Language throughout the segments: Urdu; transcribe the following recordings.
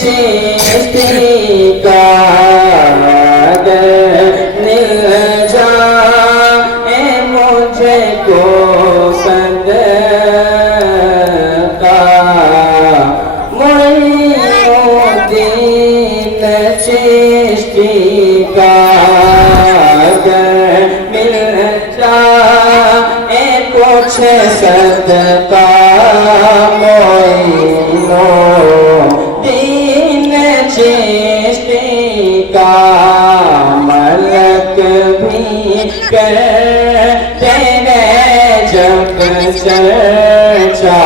چشتی کا اگر مل جائے مجھے کو صدقہ معین الدین چشتی کا اگر مل جائے کچھ صدقہ معین الدین چشتی کا ملک بھی کرتے ہیں جب چرچا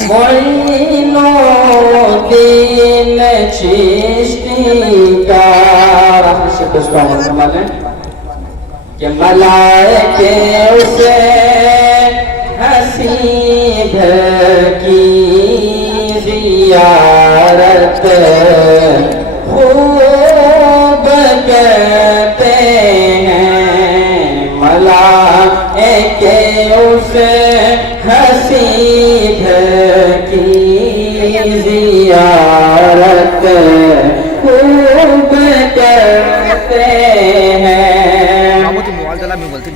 معین الدین چشتی کا کہ ملائکے اسے حسین کی زیارت خوب کرتے ہیں ملائکے اسے حسین کی زیارت خوب کرتے ہیں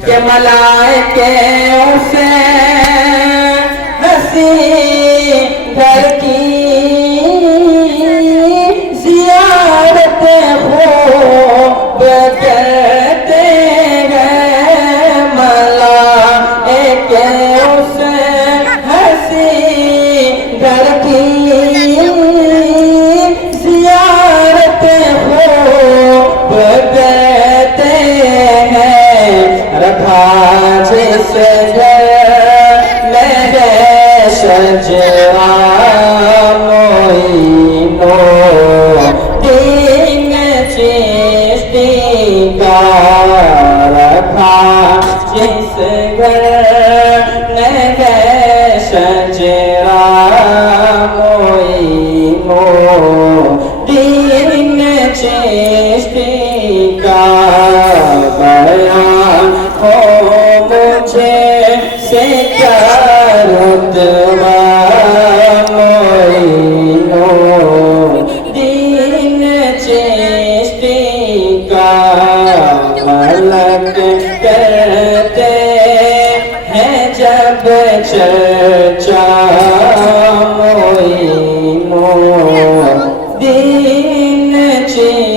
کہ ملائکے اسے حسین کی زیارت خوب کرتے ہیں ملائکے اسے حسین کی زیارت خوب کرتے ہیں رکھا جس گھر میں ہے شجرہ معین الدین چشتی کا رکھا جس گھر میں ہے شجرہ معین الدین چشتی کا بیان ہو مجھے سے کیا رتبہ معین الدین چشتی کا ملک کرتے ہیں جب چرچا معین الدین چشتی